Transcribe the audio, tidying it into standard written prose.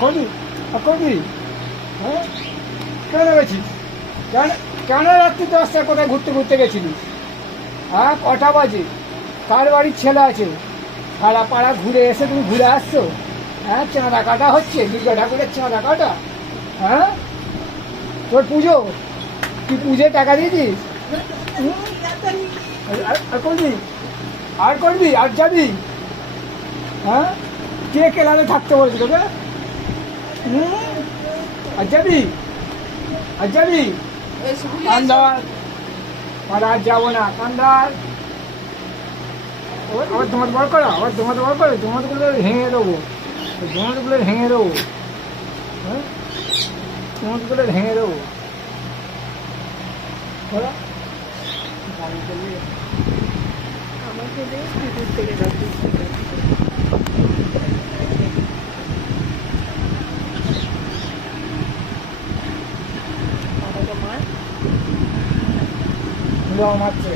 করবি করবি? হ্যাঁ, কেন গেছিস? কেন কেন রাত্রি 10টায় কোথায় ঘুরতে ঘুরতে গেছিলিস? হ্যাঁ, কটা বাজে? কার বাড়ির ছেলে আছে? সারা পাড়া ঘুরে এসে তুমি ঘুরে আসছো? হ্যাঁ, চাঁদা কাটা হচ্ছে, দুর্গা ঠাকুরের চাঁদা কাটা। হ্যাঁ, তোর পুজো, তুই পুজোয় টাকা দিয়েছিস? আর করবি? আর করবি? আর যাবি? হ্যাঁ, কে ক্লাবে থাকতে বলছি তোকে? আর যাবি? আর যাবি? কান্দার, আর আজ যাবো না কান্দার। আবার তোমার বড় করো, আবার তোমার বড় করো, তোমারগুলো ভেঙে দেবো, তোমারগুলো ভেঙে দেবো। হ্যাঁ, তোমারগুলো ভেঙে দেবো। বলো, গাড়ি চালিয়ে আমাকে বেশ দূর থেকে যাচ্ছি। বাবাকে মার। মারছে।